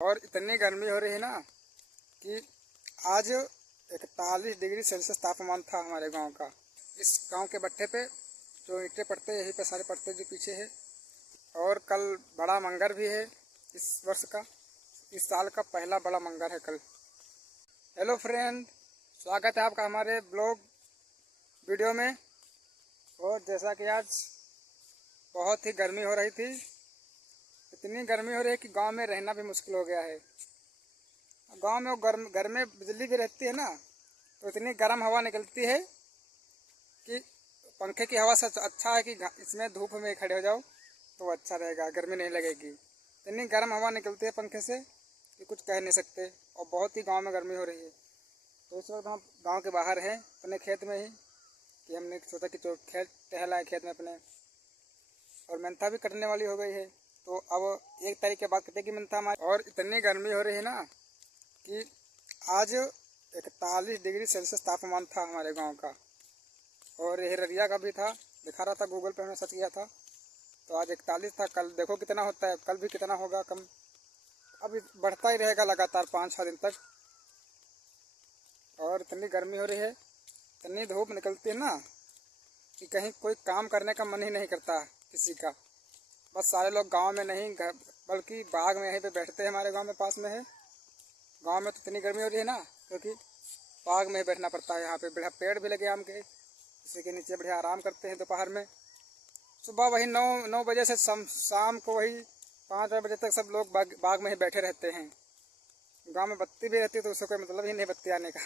और इतनी गर्मी हो रही है ना कि आज 41 डिग्री सेल्सियस तापमान था हमारे गांव का। इस गांव के भट्ठे पे जो ईंटें पड़ते हैं, यहीं पे सारे पड़ते जो पीछे है। और कल बड़ा मंगर भी है इस वर्ष का, इस साल का पहला बड़ा मंगर है कल। हेलो फ्रेंड, स्वागत है आपका हमारे ब्लॉग वीडियो में। और जैसा कि आज बहुत ही गर्मी हो रही थी, इतनी गर्मी हो रही है कि गांव में रहना भी मुश्किल हो गया है। गांव में वो घर में बिजली भी रहती है ना, तो इतनी गर्म हवा निकलती है कि पंखे की हवा से अच्छा है कि इसमें धूप में खड़े हो जाओ तो अच्छा रहेगा, गर्मी नहीं लगेगी। इतनी गर्म हवा निकलती है पंखे से कि कुछ कह नहीं सकते। और बहुत ही गांव में गर्मी हो रही है। तो इस वक्त हम गांव के बाहर हैं अपने खेत में ही, कि हमने सोचा कि जो खेत टहला है खेत में अपने। और मेंथा भी कटने वाली हो गई है, तो अब 1 तारीख के बाद कटेगी मेंथा हमारी। और इतनी गर्मी हो रही है ना कि आज 41 डिग्री सेल्सियस तापमान था हमारे गांव का। और यह ररिया का भी था, दिखा रहा था गूगल पे, हमने सर्च किया था तो आज 41 था। कल देखो कितना होता है, कल भी कितना होगा कम। अभी बढ़ता ही रहेगा लगातार 5-6 दिन तक। और इतनी गर्मी हो रही है, इतनी धूप निकलती है ना कि कहीं कोई काम करने का मन ही नहीं करता किसी का। बस सारे लोग गांव में नहीं, बल्कि बाग में यहीं पे बैठते हैं। हमारे गांव में पास में है। गांव में तो इतनी गर्मी हो रही है ना, क्योंकि बाग में ही बैठना पड़ता है। यहाँ पे बढ़िया पेड़ भी लगे आम के, इसी के नीचे बढ़िया आराम करते हैं दोपहर में। सुबह वही 9 बजे से शाम को वही 5 बजे तक सब लोग बाग में ही बैठे रहते हैं। गांव में बत्ती भी रहती है तो उससे कोई मतलब ही नहीं बत्ती आने का,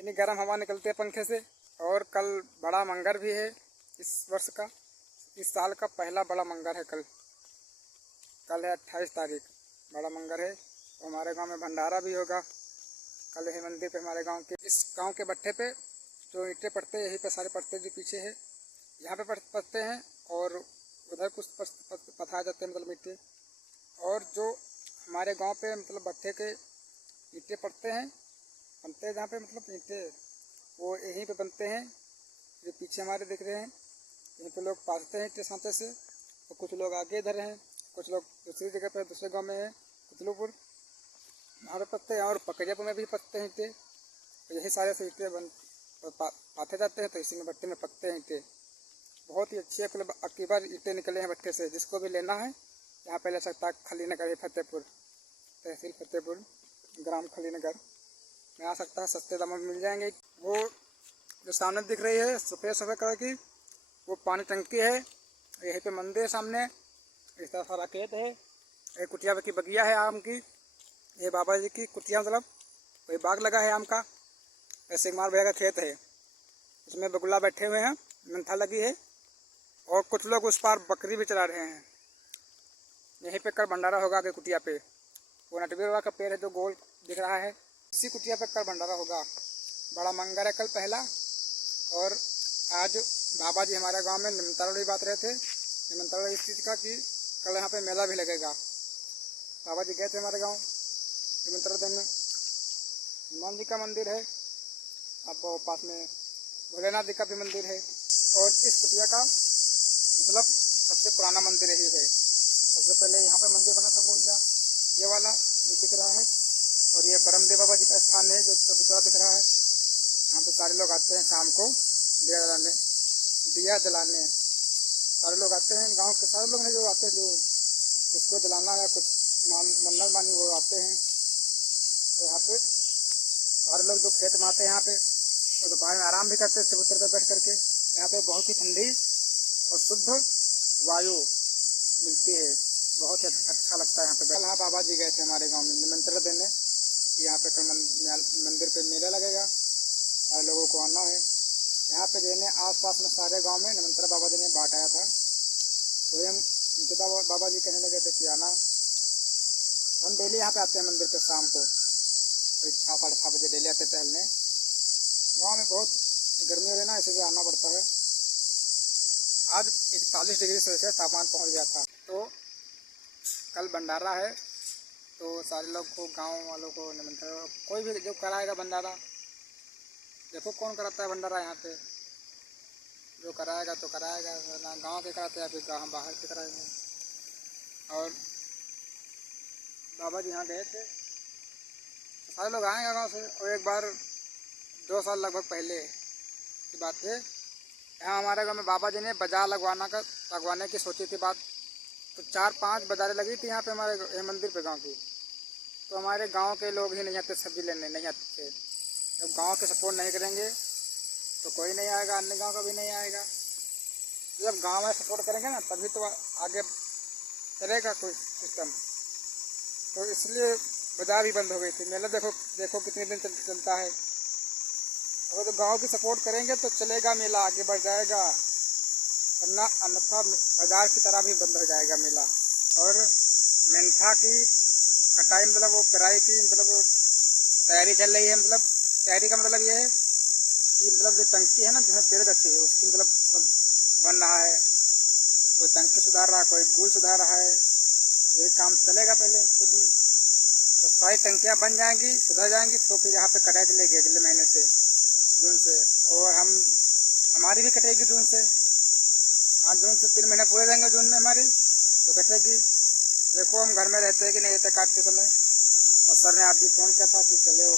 इतनी गर्म हवा निकलती है पंखे से। और कल बड़ा मंगर भी है इस वर्ष का, इस साल का पहला बड़ा मंगर है कल। कल है 28 तारीख, बड़ा मंगर है। तो हमारे गांव में भंडारा भी होगा कल है मंदिर पे। हमारे गांव के इस गांव के भट्ठे पे जो ईंटें पड़ते हैं, यहीं पे सारे पड़ते जो पीछे है, यहाँ पे पड़ते हैं। और उधर कुछ पथाए जाते हैं, मतलब ईंटें। और जो हमारे गांव पे मतलब भट्ठे के ईंटें पड़ते हैं, बनते हैं जहाँ पे मतलब ईंटें, वो यहीं पे बनते हैं। जो पीछे हमारे दिख रहे हैं, यहीं पे लोग पाथते हैं ईंटें सांचे से। और कुछ लोग आगे इधर हैं, कुछ लोग दूसरी जगह पे दूसरे गांव में है, कुतलूपुर, वहाँ पे पकते हैं। और पकड़ियापुर में भी पकते हैं ईंटें। तो यही सारे से ईंटें पाथे जाते हैं, तो इसी में भट्टे में पकते हैं ईंटें। बहुत ही अच्छी मतलब अबकी बार ईंटें निकले हैं भट्टे से। जिसको भी लेना है यहाँ पे ले सकता है। खलीनगर है, फतेहपुर तहसील, फतेहपुर ग्राम खलीनगर में आ सकता है। सस्ते दामों में मिल जाएंगे। वो जो सामने दिख रही है सफ़ेद सफ़ेद कलर की, वो पानी टंकी है। यहीं पे मंदिर है सामने। इस तरह सारा खेत है। एक कुटिया की बगिया है आम की, ये बाबा जी की कुटिया, मतलब वही बाग लगा है आम का। ऐसे कुमार भैया का खेत है, इसमें बगुला बैठे हुए हैं, मेंथा लगी है। और कुछ लोग उस पार बकरी भी चला रहे हैं। यहीं पे कल भंडारा होगा आगे कुटिया पे। वो नटवीर बाबा का पेड़ है जो गोल दिख रहा है, इसी कुटिया पे कल भंडारा होगा। बड़ा मंगर है कल पहला। और आज बाबा जी हमारे गांव में निमंत्रण भी बात रहे थे। निमंत्रण इस चीज़ का कि कल यहाँ पे मेला भी लगेगा। बाबा जी गए थे हमारे गाँव निमंत्रण देने। हनुमान जी का मंदिर है, अब पास में भोलेनाथ जी का भी मंदिर है। और इस कुटिया का मतलब सबसे पुराना मंदिर यही है। सबसे पहले यहाँ पे मंदिर बना था, वो ये वाला जो दिख रहा है। और ये ब्रह्मदेव बाबा जी का स्थान है जो चबूतरा दिख रहा है। यहाँ पे सारे लोग आते हैं शाम को दिया जलाने। सारे लोग आते हैं, गांव के सारे लोग हैं जो आते हैं, जो जिसको जलाना है कुछ मन्नत मानी वो आते हैं। तो यहाँ पे सारे लोग जो खेत में आते हैं यहाँ पे, और दोपहर में आराम भी करते हैं चबूतरे पर बैठ करके। यहाँ पे बहुत ही ठंडी और शुद्ध वायु मिलती है, बहुत ही अच्छा लगता है यहाँ पे। कल हाँ बाबा जी गए थे हमारे गांव में निमंत्रण देने। यहाँ पे कल मंदिर पे मेला लगेगा, सारे लोगों को आना है। यहाँ पे देने आसपास में सारे गांव में निमंत्रण बाबा जी ने बांटाया था। वही हमसे बाबा जी कहने लगे थे कि आना। हम डेली यहाँ पे आते हैं मंदिर पे शाम को, कोई 6-6:30 बजे डेली आते टहलने। गाँव में बहुत गर्मी हो रही ना, इसीलिए आना पड़ता है। आज 41 डिग्री सेल्सियस तापमान पहुँच गया था। तो कल भंडारा है, तो सारे लोग को, गांव वालों को निमंत्रण, कोई भी जो कराएगा भंडारा, देखो कौन कराता है भंडारा यहाँ पे। जो कराएगा तो कराएगा, ना गांव के कराते हैं या फिर गाँव बाहर के कराएंगे। और बाबा जी यहाँ गए थे, सारे लोग आएंगे गाँव से। और एक बार 2 साल लगभग पहले की बात है, यहाँ हमारे गाँव में बाबा जी ने बाजार लगवाने की सोची थी बात। तो 4-5 बाजारें लगी थी यहाँ पे हमारे मंदिर पे गाँव की। तो हमारे गांव के लोग ही नहीं आते, सब्जी लेने नहीं आते। जब गांव के सपोर्ट नहीं करेंगे तो कोई नहीं आएगा, अन्य गांव का भी नहीं आएगा। जब गांव में सपोर्ट करेंगे ना तभी तो आगे चलेगा कोई सिस्टम। तो इसलिए बाजार भी बंद हो गई थी। मेला देखो देखो कितने दिन चलता है। अगर तो गांव की सपोर्ट करेंगे तो चलेगा, मेला आगे बढ़ जाएगा, वरना अन्यथा बाजार की तरह भी बंद हो जाएगा मेला। और मेंथा की कटाई मतलब वो पेराई की मतलब तैयारी चल रही है। मतलब तैयारी का मतलब ये है कि मतलब जो टंकी है ना जिसमें पेड़ जाती है उसकी मतलब सब बन रहा है। कोई टंकी सुधार रहा है, कोई गुल सुधार रहा है। ये काम चलेगा पहले कुछ दिन, तो सारी टंकियाँ बन जाएंगी, सुधर जाएंगी, तो फिर यहाँ पे कटाई चलेगी अगले महीने से, जून से। और हमारी भी कटेगी जून से। हाँ, जून से 3 महीने पूरे रहेंगे जून में हमारी तो कटेगी। देखो हम घर में रहते हैं कि नहीं रहते काटते समय। और सर ने आज भी फ़ोन किया था कि चलो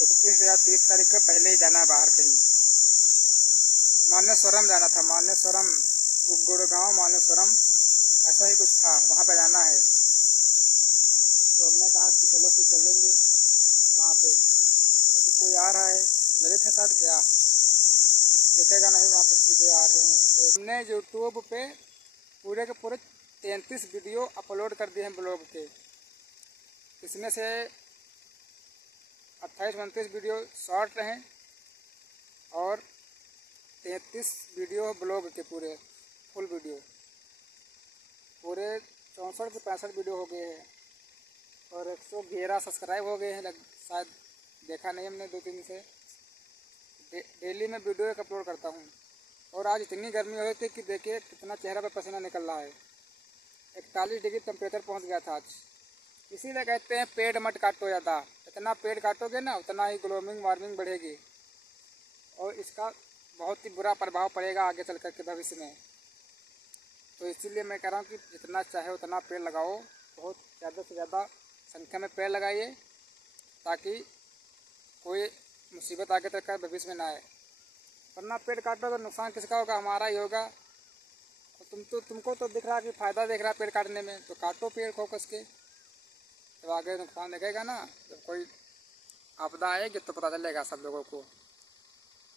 31 या 30 तारीख को पहले ही जाना है बाहर कहीं। मानेश्वरम जाना था, मानेश्वरम, गुड़गांव मानेश्वरम ऐसा ही कुछ था, वहाँ पे जाना है। तो हमने कहा कि चलो फिर चलेंगे वहाँ पे। क्योंकि तो कोई आ रहा है, ललित है साथ क्या दिखेगा नहीं, वहाँ पे सीधे आ रहे हैं। हमने यूट्यूब पे पूरे के पूरे 33 वीडियो अपलोड कर दिए हैं ब्लॉग के। इसमें से 28-29 वीडियो शॉर्ट रहे और 33 वीडियो ब्लॉग के पूरे फुल वीडियो। पूरे 64 से 65 वीडियो हो गए हैं और 111 सब्सक्राइब हो गए हैं। शायद देखा नहीं हमने 2-3 दिन से। डेली मैं वीडियो एक अपलोड करता हूँ। और आज इतनी गर्मी हो रही थी कि देखिए कितना चेहरा पर पसीना निकल रहा है। 41 डिग्री टेम्परेचर पहुँच गया था आज। इसीलिए कहते हैं पेड़ मत काटो ज़्यादा। जितना पेड़ काटोगे ना उतना ही ग्लोबल वार्मिंग बढ़ेगी और इसका बहुत ही बुरा प्रभाव पड़ेगा आगे चल कर के भविष्य में। तो इसीलिए मैं कह रहा हूँ कि जितना चाहे उतना पेड़ लगाओ, बहुत ज़्यादा से ज़्यादा संख्या में पेड़ लगाइए ताकि कोई मुसीबत आगे तक का भविष्य में ना आए। वरना पेड़ काटो तो नुकसान किसका होगा? हमारा ही होगा। और तुमको तो दिख रहा है कि फ़ायदा दिख रहा है पेड़ काटने में, तो काटो पेड़ फोकस के। जब आगे नुकसान दिखेगा ना, जब कोई आपदा आएगी तो पता चलेगा सब लोगों को।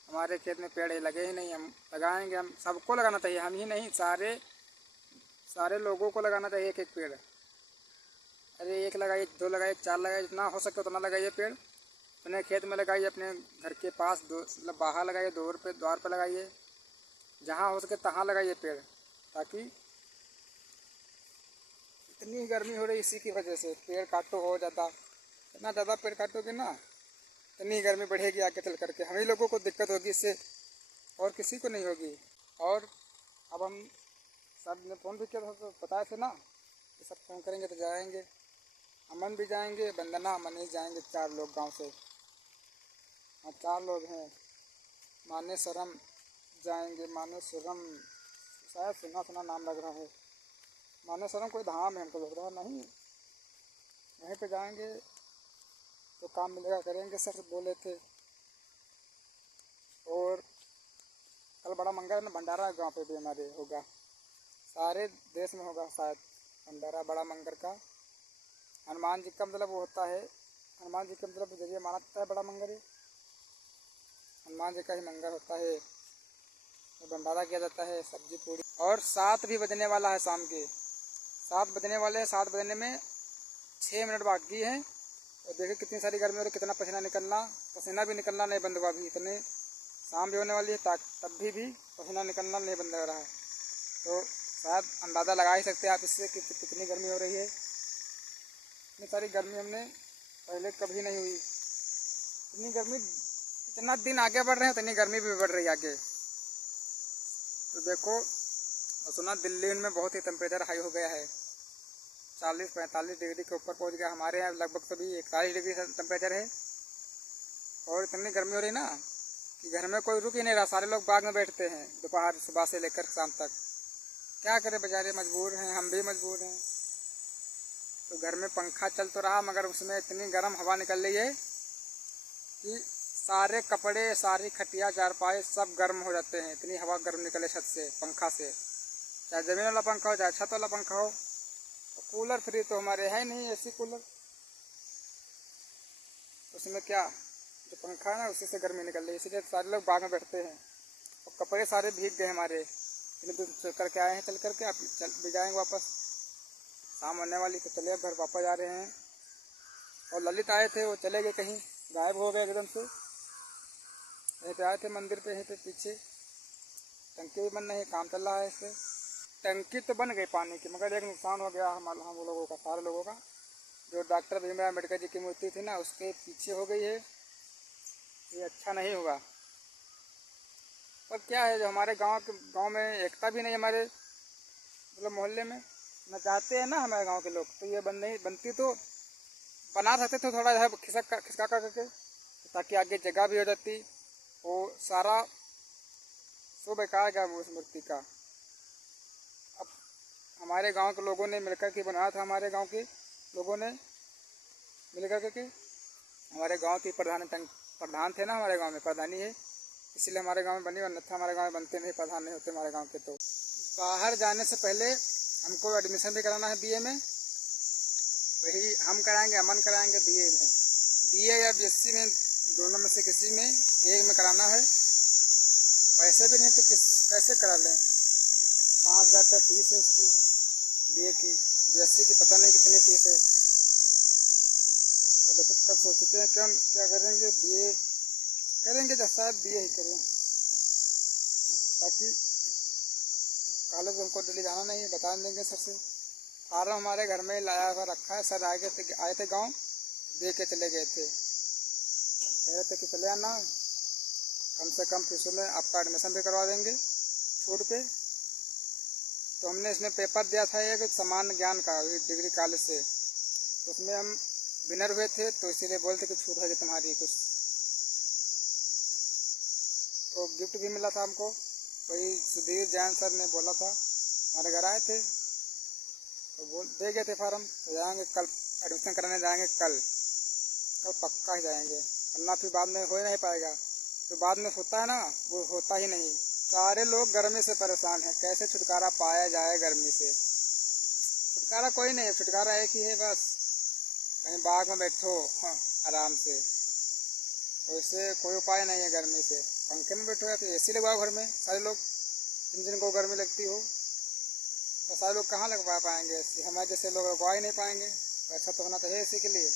हमारे खेत में पेड़ लगे ही नहीं, हम लगाएंगे। हम सबको लगाना चाहिए, हम ही नहीं, सारे लोगों को लगाना चाहिए एक एक पेड़। अरे 1 लगाइए, 2 लगाइए, 4 लगाइए, जितना हो सके उतना लगाइए पेड़। अपने खेत में लगाइए, अपने घर के पास मतलब बाहर लगाइए, द्वार पर लगाइए, जहाँ हो सके तहाँ लगाइए पेड़। ताकि इतनी गर्मी हो रही इसी की वजह से, पेड़ काटो हो ज़्यादा। इतना ज़्यादा पेड़ काटोगे ना इतनी गर्मी बढ़ेगी आगे चल करके, हम ही लोगों को दिक्कत होगी इससे, और किसी को नहीं होगी। और अब हम सब ने फ़ोन भी किया था तो बताए थे ना कि सब फ़ोन करेंगे तो जाएंगे। अमन भी जाएंगे, वंदना मनीष जाएंगे, 4 लोग गांव से। हाँ 4 लोग हैं। मानेश्वरम जाएंगे, मानेश्वरम शायद सुना नाम लग रहा है। मानेश्वरम कोई धाम है हमको लग रहा है, नहीं वहीं पे जाएंगे तो काम मिलेगा, करेंगे सर बोले थे। और कल बड़ा मंगल में भंडारा गांव पे भी हमारे होगा, सारे देश में होगा शायद भंडारा बड़ा मंगल का। हनुमान जी का मतलब वो होता है, हनुमान जी का मतलब जरिए माना जाता है बड़ा मंगल। हनुमान जी का ही मंगल होता है, तो भंडारा किया जाता है, सब्जी पूड़ी। और 7 भी बजने वाला है, शाम के 7 बजने वाले हैं। 7 बजने में 6 मिनट बाकी हैं। और देखिए कितनी सारी गर्मी हो रही, कितना पसीना भी निकलना नहीं बंद हुआ अभी। इतने शाम भी होने वाली है तब भी पसीना निकलना नहीं बंद हो रहा है। तो शायद अंदाज़ा लगा ही सकते हैं आप इससे कि कितनी गर्मी हो रही है। इतनी सारी गर्मी हमने पहले कभी नहीं हुई। इतनी गर्मी, जितना दिन आगे बढ़ रहे हैं उतनी गर्मी भी बढ़ रही है आगे। तो देखो, और सुना दिल्ली में बहुत ही टेम्परेचर हाई हो गया है, 40-45 डिग्री के ऊपर पहुंच गया। हमारे यहाँ लगभग सभी 41 डिग्री टेम्परेचर है। और इतनी गर्मी हो रही ना कि घर में कोई रुक ही नहीं रहा, सारे लोग बाग में बैठते हैं दोपहर सुबह से लेकर शाम तक। क्या करें बेचारे, मजबूर हैं, हम भी मजबूर हैं। तो घर में पंखा चल तो रहा मगर उसमें इतनी गर्म हवा निकल रही है कि सारे कपड़े, सारी खटिया, चारपाई सब गर्म हो जाते हैं। इतनी हवा गर्म निकले छत से, पंखा से, चाहे ज़मीन वाला पंखा हो चाहे छत वाला पंखा हो। तो कूलर फ्री तो हमारे है नहीं, एसी कूलर, उसमें क्या, जो पंखा है ना उसी से गर्मी निकल रही है, इसलिए सारे लोग बाग में बैठते हैं। और कपड़े सारे भीग गए हमारे, चल करके आए हैं, चल करके आप चल भी जाएंगे वापस, शाम होने वाली, तो चले घर वापस जा रहे हैं। और ललित आए थे, वो चले गए कहीं, गायब हो गए एकदम से। यहीं पे आए थे मंदिर पे, यहीं पे पीछे टंकी भी बन रही है, काम चल रहा है इससे। टंकी तो बन गई पानी की, मगर एक नुकसान हो गया हम लोगों का, सारे लोगों का। जो डॉक्टर भीमराव अम्बेडकर जी की मूर्ति थी ना, उसके पीछे हो गई है, ये अच्छा नहीं हुआ। पर क्या है, जो हमारे गांव में एकता भी नहीं, हमारे मतलब मोहल्ले में न चाहते हैं ना हमारे गांव के लोग, तो ये बनती तो बना सकते थे थोड़ा, है खिसका करके, ताकि आगे जगह भी हो जाती। वो सारा सो बेकार गया उस मूर्ति का। अब हमारे गांव के लोगों ने मिलकर के बनाया था, हमारे गांव के लोगों ने मिलकर के, हमारे गांव की प्रधान थे ना, हमारे गांव में प्रधानी है, इसलिए हमारे गांव में बनी, अन्यथा हमारे गांव में बनते नहीं, प्रधान नहीं होते हमारे गांव के। तो बाहर जाने से पहले हमको एडमिशन भी कराना है बीए में, वही हम कराएंगे, अमन कराएंगे बीए में, बीए या बीएससी में, दोनों में से किसी में एक में कराना है। पैसे भी नहीं तो कैसे करा लें, 5,000 रुपये फीस है उसकी, बीए की, बीएससी की पता नहीं कितनी फीस है। तो देखो कब सोचते हैं क्या करेंगे, बीए करेंगे, जब शायद बीए ही करें, ताकि कॉलेज हमको डेली जाना नहीं है, बता देंगे सर से। फार्म हमारे घर में लाया हुआ रखा है, सर आए थे गांव, दे के चले गए थे, कह रहे थे कि चले आना, कम से कम फीसों में आपका एडमिशन भी करवा देंगे छूट पे। तो हमने इसमें पेपर दिया था एक समान ज्ञान का, डिग्री कॉलेज से, तो उसमें हम विनर हुए थे, तो इसीलिए बोलते कि छूट है तुम्हारी कुछ, तो गिफ्ट भी मिला था हमको। वही सुधीर जैन सर ने बोला था, हमारे घर आए थे, तो दे गए थे फार्म। तो जाएंगे कल, एडमिशन कराने जाएंगे कल पक्का ही जाएंगे, वरना फिर बाद में हो ही नहीं पाएगा। जो बाद में होता है ना, वो होता ही नहीं। सारे लोग गर्मी से परेशान हैं, कैसे छुटकारा पाया जाए गर्मी से। छुटकारा कोई नहीं है, छुटकारा एक ही है बस, कहीं बाग में बैठो, हाँ, आराम से, वैसे कोई उपाय नहीं है गर्मी से। पंखे में बैठो या फिर एसी लगवाओ घर में, सारे लोग, जिनको गर्मी लगती हो, तो सारे लोग कहाँ लगवा पाएंगे एसी, हमारे जैसे लोग लगवा ही नहीं पाएंगे। पैसा तो होना चाहिए एसी के लिए।